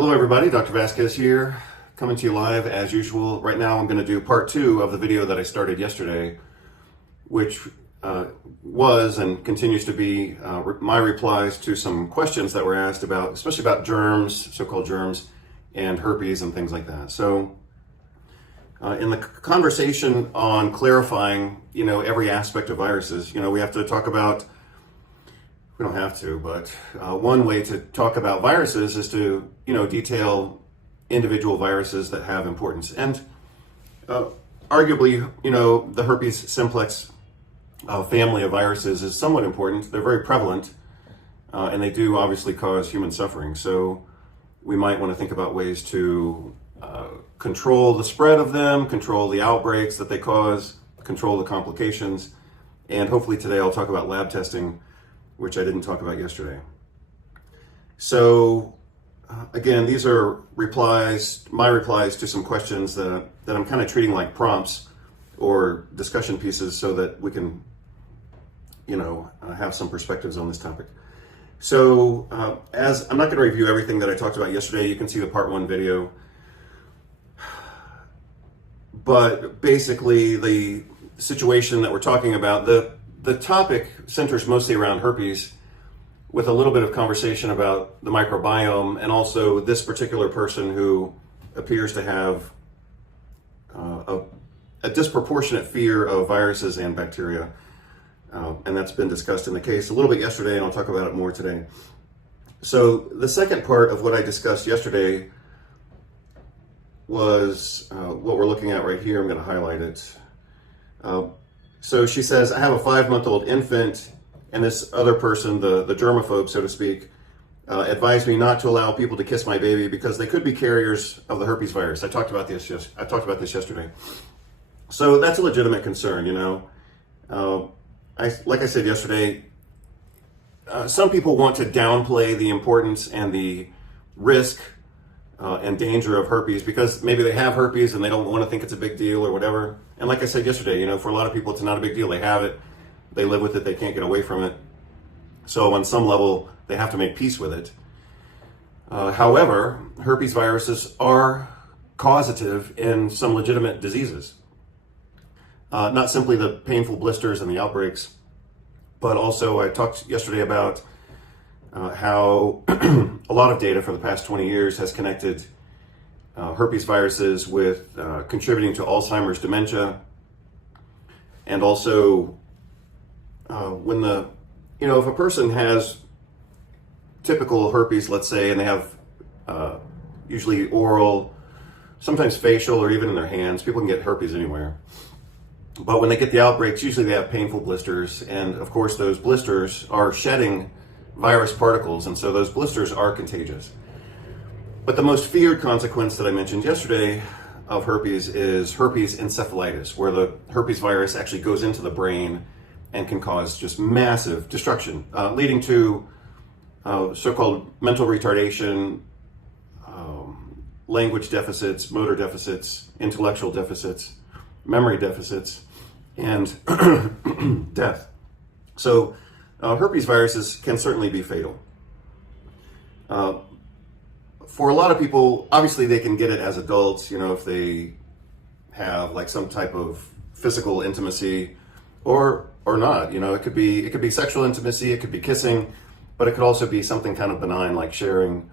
Hello everybody, Dr. Vasquez here, coming to you live as usual. Right now I'm going to do part 2 of the video that I started yesterday, which was and continues to be my replies to some questions that were asked about, especially about germs, so-called germs, and herpes and things like that. So in the conversation on clarifying, every aspect of viruses, we have to talk about, we don't have to, but one way to talk about viruses is to, detail individual viruses that have importance. And arguably, the herpes simplex family of viruses is somewhat important. They're very prevalent, and they do obviously cause human suffering. So we might want to think about ways to control the spread of them, control the outbreaks that they cause, control the complications. And hopefully today I'll talk about lab testing, which I didn't talk about yesterday. So again, these are my replies to some questions that I'm kind of treating like prompts or discussion pieces so that we can, have some perspectives on this topic. So as I'm not going to review everything that I talked about yesterday, you can see the part 1 video. But basically the situation that we're talking about, the topic centers mostly around herpes, with a little bit of conversation about the microbiome and also this particular person who appears to have a disproportionate fear of viruses and bacteria. And that's been discussed in the case a little bit yesterday, and I'll talk about it more today. So the second part of what I discussed yesterday was what we're looking at right here. I'm going to highlight it. So she says, I have a 5-month-old infant, and this other person, the germaphobe, so to speak, advised me not to allow people to kiss my baby because they could be carriers of the herpes virus. I talked about this yesterday. So that's a legitimate concern, like I said yesterday, some people want to downplay the importance and the risk and danger of herpes because maybe they have herpes and they don't want to think it's a big deal or whatever. And like I said yesterday, for a lot of people, it's not a big deal. They have it, they live with it, they can't get away from it. So on some level, they have to make peace with it. However, herpes viruses are causative in some legitimate diseases. Not simply the painful blisters and the outbreaks, but also I talked yesterday about how a lot of data for the past 20 years has connected herpes viruses with contributing to Alzheimer's dementia. And also when if a person has typical herpes, let's say, and they have usually oral, sometimes facial, or even in their hands, people can get herpes anywhere. But when they get the outbreaks, usually they have painful blisters. And of course, those blisters are shedding virus particles. And so those blisters are contagious. But the most feared consequence that I mentioned yesterday of herpes is herpes encephalitis, where the herpes virus actually goes into the brain and can cause just massive destruction, leading to so-called mental retardation, language deficits, motor deficits, intellectual deficits, memory deficits, and death. So herpes viruses can certainly be fatal. For a lot of people, obviously they can get it as adults, if they have like some type of physical intimacy or not. It could be sexual intimacy, it could be kissing, but it could also be something kind of benign like sharing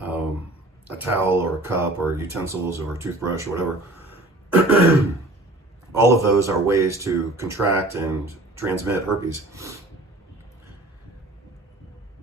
a towel or a cup or utensils or a toothbrush or whatever. All of those are ways to contract and transmit herpes.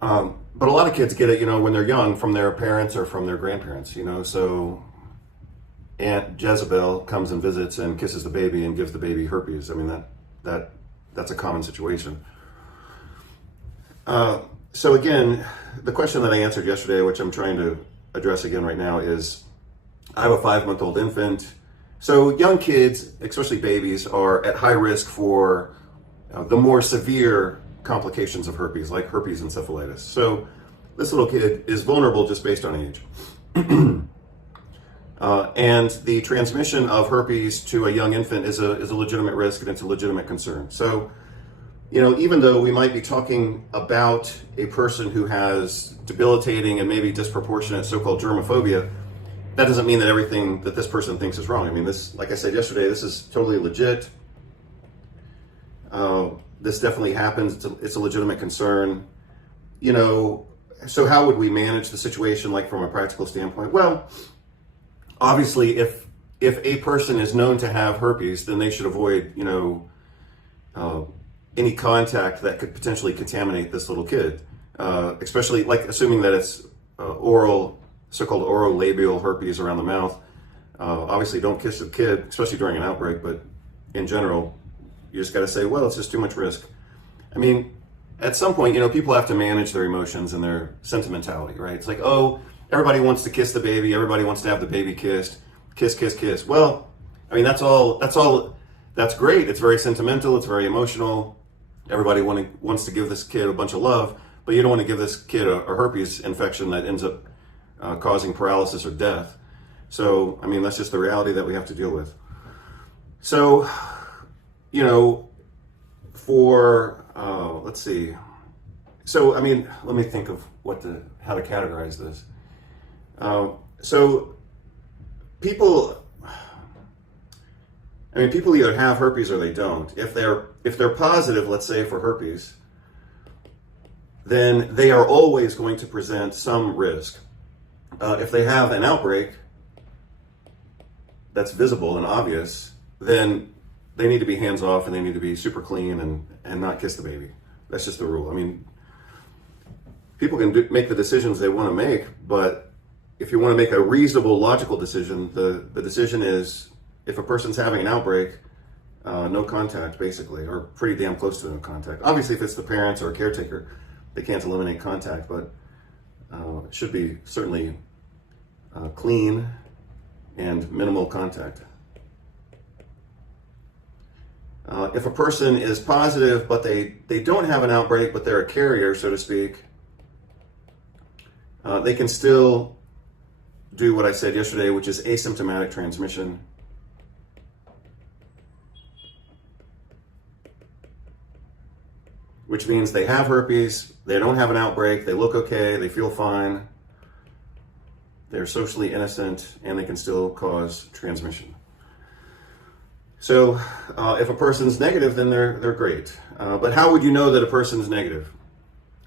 But a lot of kids get it, when they're young from their parents or from their grandparents, so Aunt Jezebel comes and visits and kisses the baby and gives the baby herpes. I mean, that's a common situation. So again, the question that I answered yesterday, which I'm trying to address again right now, is I have a 5-month-old infant. So young kids, especially babies, are at high risk for the more severe complications of herpes, like herpes encephalitis. So this little kid is vulnerable just based on age. And the transmission of herpes to a young infant is a legitimate risk, and it's a legitimate concern. So even though we might be talking about a person who has debilitating and maybe disproportionate so-called germophobia, that doesn't mean that everything that this person thinks is wrong. I mean, this, like I said yesterday, this is totally legit. This definitely happens. It's a legitimate concern. So how would we manage the situation, like from a practical standpoint? Well, obviously, if a person is known to have herpes, then they should avoid, any contact that could potentially contaminate this little kid, especially like assuming that it's oral, so-called oral labial herpes around the mouth. Obviously, don't kiss the kid, especially during an outbreak, but in general, you just got to say, well, it's just too much risk. I mean, at some point, people have to manage their emotions and their sentimentality, right? It's like, oh, everybody wants to kiss the baby. Everybody wants to have the baby kissed. Kiss, kiss, kiss. Well, I mean, that's great. It's very sentimental. It's very emotional. Everybody wants to give this kid a bunch of love, but you don't want to give this kid a herpes infection that ends up causing paralysis or death. So, I mean, that's just the reality that we have to deal with. So, let's see. So, I mean, let me think of how to categorize this. So, people either have herpes or they don't. If they're positive, let's say for herpes, then they are always going to present some risk. If they have an outbreak that's visible and obvious, then they need to be hands off and they need to be super clean and not kiss the baby. That's just the rule. I mean, people can make the decisions they want to make, but if you want to make a reasonable, logical decision, the decision is, if a person's having an outbreak, no contact, basically, or pretty damn close to no contact. Obviously, if it's the parents or a caretaker, they can't eliminate contact, but it should be certainly clean and minimal contact. If a person is positive, but they don't have an outbreak, but they're a carrier, so to speak, they can still do what I said yesterday, which is asymptomatic transmission. Which means they have herpes, they don't have an outbreak, they look okay, they feel fine, they're socially innocent, and they can still cause transmission. So if a person's negative, then they're great. But how would you know that a person's negative?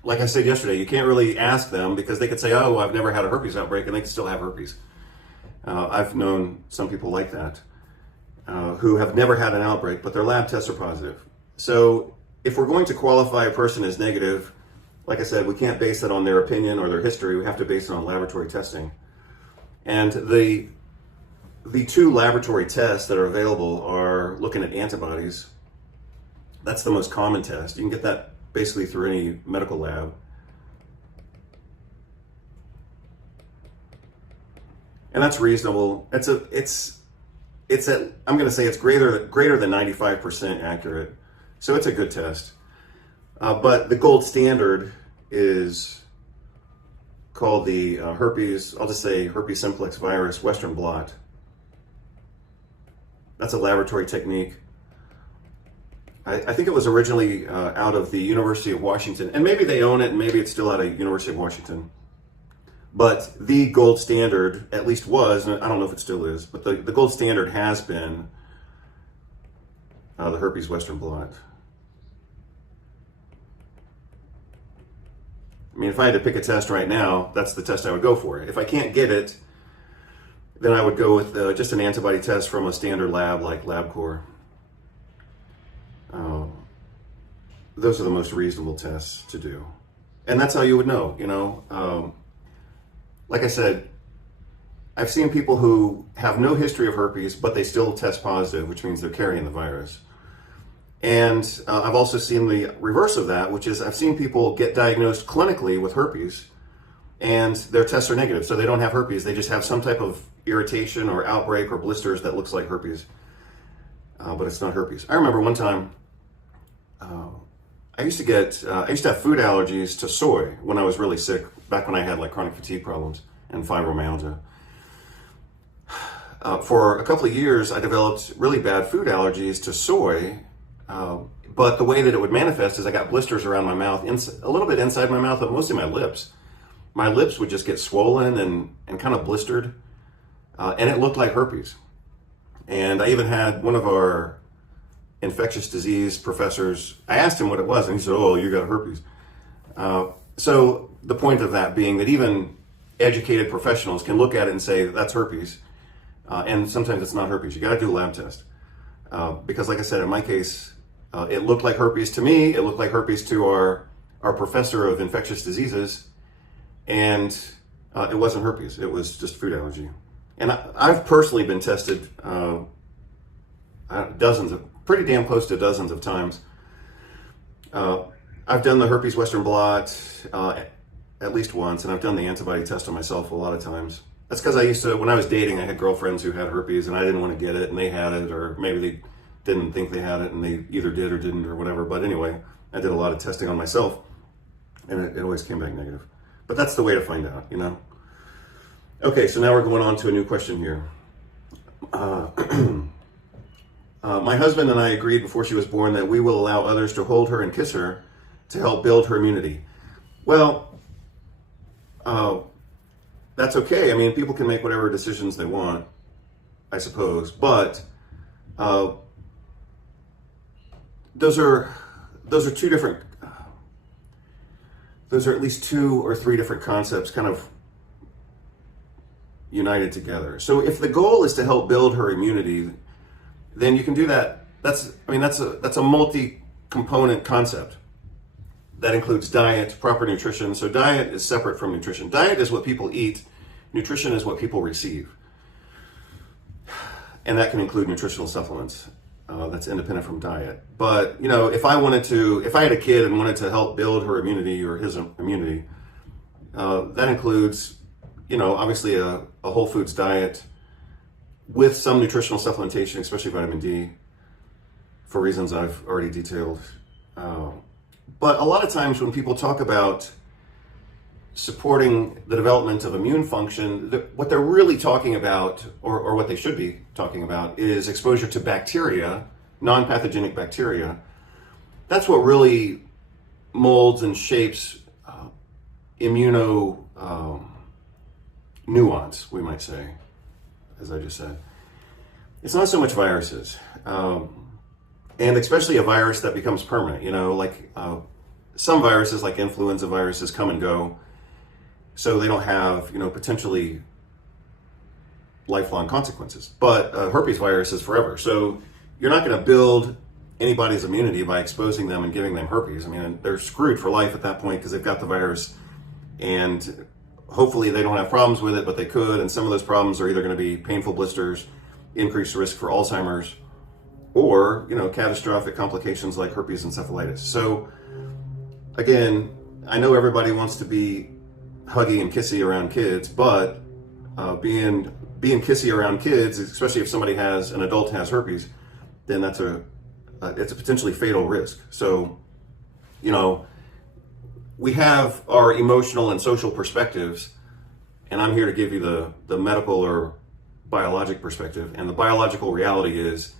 Like I said yesterday, you can't really ask them, because they could say, oh, I've never had a herpes outbreak, and they can still have herpes. I've known some people like that who have never had an outbreak, but their lab tests are positive. So if we're going to qualify a person as negative, like I said, we can't base it on their opinion or their history. We have to base it on laboratory testing. And the two laboratory tests that are available are looking at antibodies. That's the most common test. You can get that basically through any medical lab. And that's reasonable. I'm going to say it's greater than 95% accurate. So it's a good test. But the gold standard is called the herpes, I'll just say herpes simplex virus Western blot. That's a laboratory technique. I think it was originally out of the University of Washington, and maybe they own it, and maybe it's still out of University of Washington. But the gold standard, at least was, and I don't know if it still is, but the gold standard has been the herpes Western blot. I mean, if I had to pick a test right now, that's the test I would go for. If I can't get it, then I would go with just an antibody test from a standard lab like LabCorp. Those are the most reasonable tests to do. And that's how you would know, like I said, I've seen people who have no history of herpes, but they still test positive, which means they're carrying the virus. And I've also seen the reverse of that, which is I've seen people get diagnosed clinically with herpes and their tests are negative. So they don't have herpes, they just have some type of irritation or outbreak or blisters that looks like herpes, but it's not herpes. I remember one time, I used to have food allergies to soy when I was really sick, back when I had like chronic fatigue problems and fibromyalgia. For a couple of years, I developed really bad food allergies to soy But the way that it would manifest is I got blisters around my mouth, a little bit inside my mouth, but mostly my lips. My lips would just get swollen and kind of blistered, and it looked like herpes. And I even had one of our infectious disease professors, I asked him what it was, and he said, "Oh, you got herpes." So the point of that being that even educated professionals can look at it and say, that's herpes, and sometimes it's not herpes. You got to do a lab test. Because like I said, in my case, it looked like herpes to me, it looked like herpes to our professor of infectious diseases, and it wasn't herpes, it was just food allergy. And I've personally been tested pretty damn close to dozens of times. I've done the herpes Western blot at least once, and I've done the antibody test on myself a lot of times. That's because I used to, when I was dating, I had girlfriends who had herpes, and I didn't want to get it, and they had it, or maybe they didn't think they had it, and they either did or didn't, or whatever. But anyway, I did a lot of testing on myself, and it always came back negative. But that's the way to find out, you know? Okay, so now we're going on to a new question here. My husband and I agreed before she was born that we will allow others to hold her and kiss her to help build her immunity. Well, that's okay. I mean, people can make whatever decisions they want, I suppose. But those are two different. Those are at least 2 or 3 different concepts, kind of united together. So if the goal is to help build her immunity, then you can do that. That's a multi-component concept. That includes diet, proper nutrition. So diet is separate from nutrition. Diet is what people eat. Nutrition is what people receive. And that can include nutritional supplements. That's independent from diet. But, you know, if I had a kid and wanted to help build her immunity or his immunity, that includes, you know, obviously a whole foods diet with some nutritional supplementation, especially vitamin D, for reasons I've already detailed. But a lot of times when people talk about supporting the development of immune function, what they're really talking about, or what they should be talking about, is exposure to bacteria, non-pathogenic bacteria. That's what really molds and shapes immuno nuance, we might say, as I just said. It's not so much viruses. And especially a virus that becomes permanent, you know, like some viruses, like influenza viruses, come and go. So they don't have, you know, potentially lifelong consequences. But herpes virus is forever. So you're not going to build anybody's immunity by exposing them and giving them herpes. I mean, they're screwed for life at that point because they've got the virus. And hopefully they don't have problems with it, but they could. And some of those problems are either going to be painful blisters, increased risk for Alzheimer's, or, you know, catastrophic complications like herpes encephalitis. So again, I know everybody wants to be huggy and kissy around kids, but being kissy around kids, especially if an adult has herpes, then it's a potentially fatal risk. So, you know, we have our emotional and social perspectives, and I'm here to give you the medical or biologic perspective. And the biological reality is,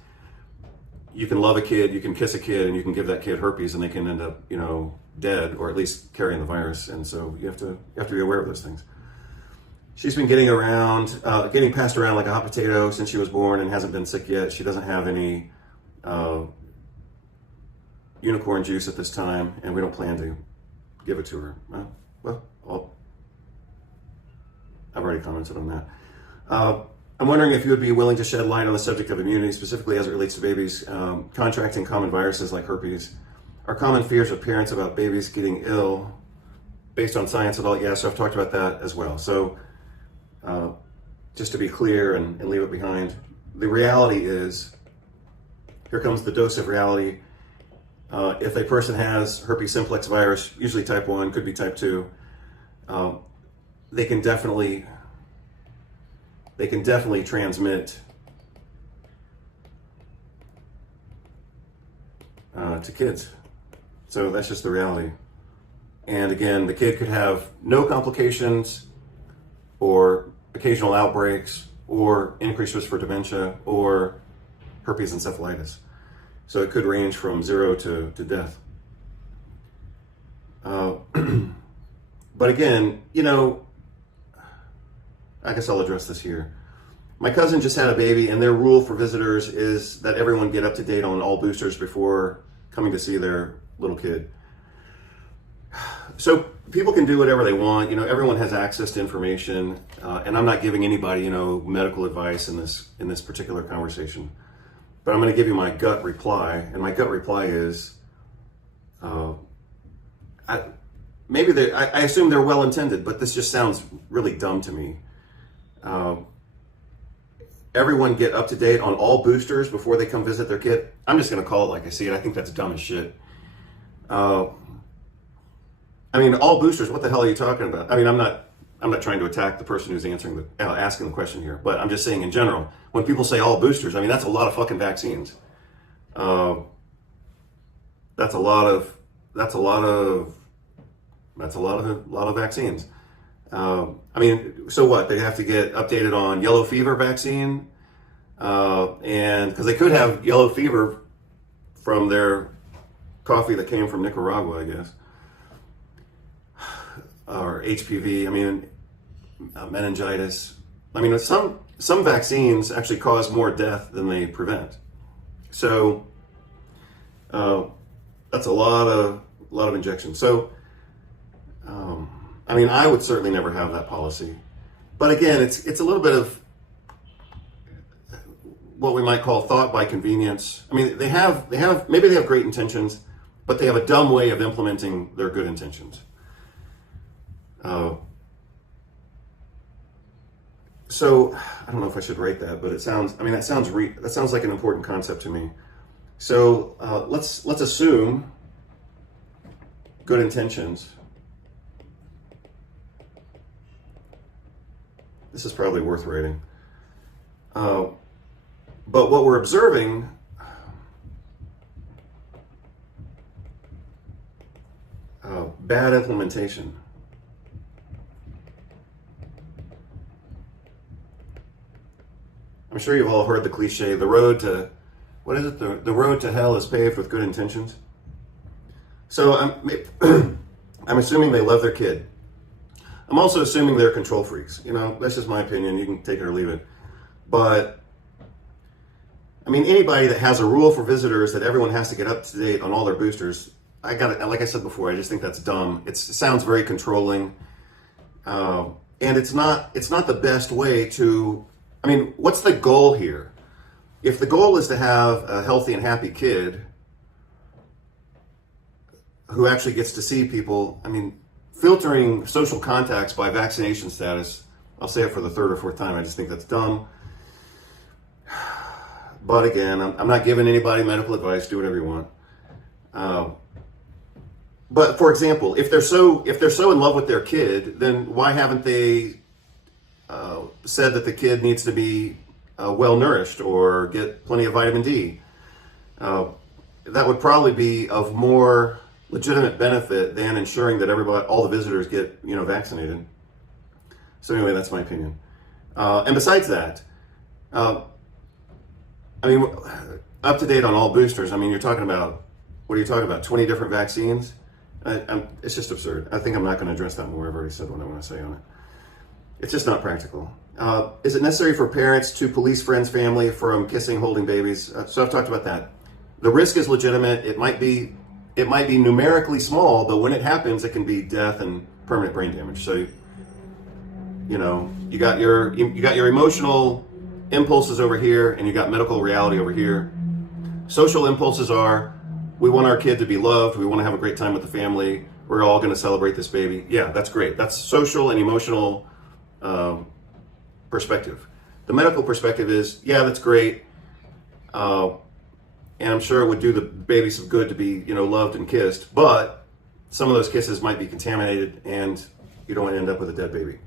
you can love a kid, you can kiss a kid, and you can give that kid herpes, and they can end up, you know, dead, or at least carrying the virus. And so you have to be aware of those things. She's been getting passed around like a hot potato since she was born and hasn't been sick yet. She doesn't have any unicorn juice at this time, and we don't plan to give it to her. I've already commented on that. I'm wondering if you would be willing to shed light on the subject of immunity, specifically as it relates to babies contracting common viruses like herpes. Are common fears of parents about babies getting ill based on science at all? Yeah, so I've talked about that as well. So just to be clear and leave it behind, the reality is, here comes the dose of reality. If a person has herpes simplex virus, usually type 1, could be type 2, they can definitely transmit to kids. So that's just the reality. And again, the kid could have no complications, or occasional outbreaks, or increased risk for dementia, or herpes encephalitis. So it could range from 0 to death. But again, I guess I'll address this here. My cousin just had a baby, and their rule for visitors is that everyone get up to date on all boosters before coming to see their little kid. So people can do whatever they want. Everyone has access to information, and I'm not giving anybody, medical advice in this particular conversation. But I'm going to give you my gut reply, and my gut reply is, I assume they're well intended, but this just sounds really dumb to me. Everyone get up to date on all boosters before they come visit their kid. I'm just going to call it like I see it. I think that's dumb as shit. All boosters. What the hell are you talking about? I'm not trying to attack the person who's asking the question here, but I'm just saying in general, when people say all boosters, that's a lot of fucking vaccines. That's a lot of vaccines. So what? They have to get updated on yellow fever vaccine, and because they could have yellow fever from their coffee that came from Nicaragua, I guess, or HPV. Meningitis. Some vaccines actually cause more death than they prevent. So that's a lot of injections. So. I would certainly never have that policy. But again, it's a little bit of what we might call thought by convenience. Maybe they have great intentions, but they have a dumb way of implementing their good intentions. So I don't know if I should rate that, but that sounds like an important concept to me. So let's assume good intentions. This is probably worth rating. But what we're observing bad implementation. I'm sure you've all heard the cliche, the road to hell is paved with good intentions. So I'm assuming they love their kid. I'm also assuming they're control freaks. That's just my opinion. You can take it or leave it. But, anybody that has a rule for visitors that everyone has to get up to date on all their boosters, like I said before, I just think that's dumb. It sounds very controlling. And it's not the best way to, what's the goal here? If the goal is to have a healthy and happy kid who actually gets to see people, filtering social contacts by vaccination status, I'll say it for the third or fourth time, I just think that's dumb. But again, I'm not giving anybody medical advice, do whatever you want. But for example, if they're so in love with their kid, then why haven't they said that the kid needs to be well nourished or get plenty of vitamin D? That would probably be of more legitimate benefit than ensuring that all the visitors get, vaccinated. So anyway, that's my opinion. And besides that, up to date on all boosters. You're talking about, what are you talking about? 20 different vaccines? It's just absurd. I think I'm not going to address that more. I've already said what I want to say on it. It's just not practical. Is it necessary for parents to police friends, family from kissing, holding babies? So I've talked about that. The risk is legitimate. It might be numerically small, but when it happens, it can be death and permanent brain damage. So, you got your emotional impulses over here, and you got medical reality over here. Social impulses are, we want our kid to be loved. We want to have a great time with the family. We're all going to celebrate this baby. Yeah, that's great. That's social and emotional perspective. The medical perspective is, yeah, that's great. And I'm sure it would do the baby some good to be, loved and kissed. But some of those kisses might be contaminated, and you don't want to end up with a dead baby.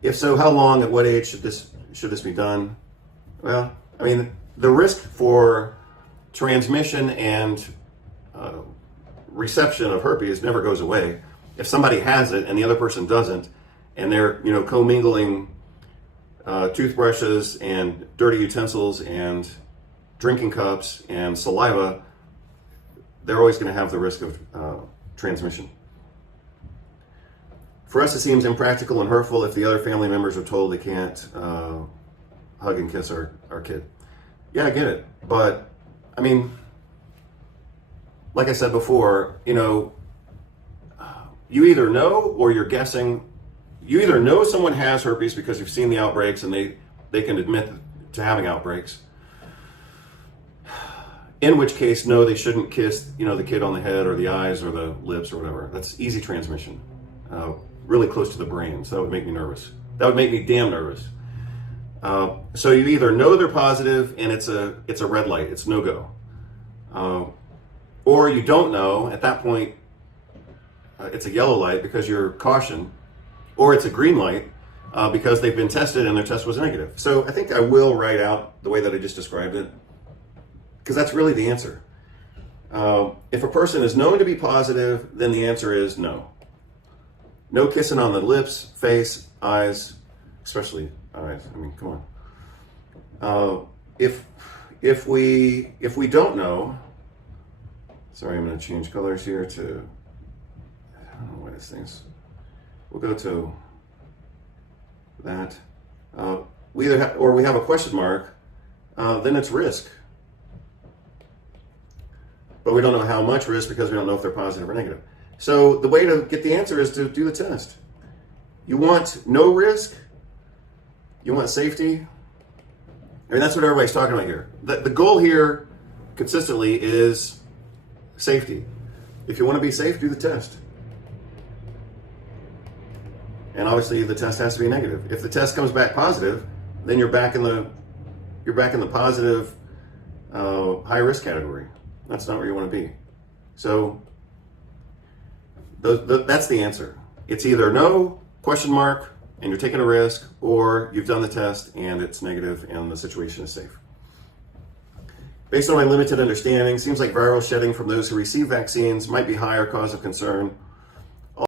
If so, how long, at what age should this be done? Well, the risk for transmission and reception of herpes never goes away. If somebody has it and the other person doesn't, and they're commingling toothbrushes and dirty utensils and drinking cups and saliva, they're always going to have the risk of transmission. For us, it seems impractical and hurtful if the other family members are told they can't hug and kiss our kid. Yeah, I get it. But, I mean, like I said before, you know, you either know or you're guessing. You either know someone has herpes because you've seen the outbreaks and they can admit to having outbreaks. In which case, no, they shouldn't kiss, you know, the kid on the head or the eyes or the lips or whatever. That's easy transmission, really close to the brain. So that would make me nervous. That would make me damn nervous. So you either know they're positive and it's a red light, it's no go, or you don't know. At that point, it's a yellow light because you're caution, or it's a green light because they've been tested and their test was negative. So I think I will write out the way that I just described it, because that's really the answer. If a person is known to be positive, then the answer is no. No kissing on the lips, face, eyes, especially eyes. I mean, come on. If we don't know, sorry, I'm going to change colors here to, I don't know why this thing's. We'll go to that. We either have, or we have a question mark, then it's risk. But we don't know how much risk because we don't know if they're positive or negative. So the way to get the answer is to do the test. You want no risk? You want safety? I mean, that's what everybody's talking about here. The goal here consistently is safety. If you want to be safe, do the test. And obviously the test has to be negative. If the test comes back positive, then you're back in the positive high risk category. That's not where you want to be. So that's the answer. It's either no, question mark, and you're taking a risk, or you've done the test and it's negative and the situation is safe. Based on my limited understanding, seems like viral shedding from those who receive vaccines might be higher cause of concern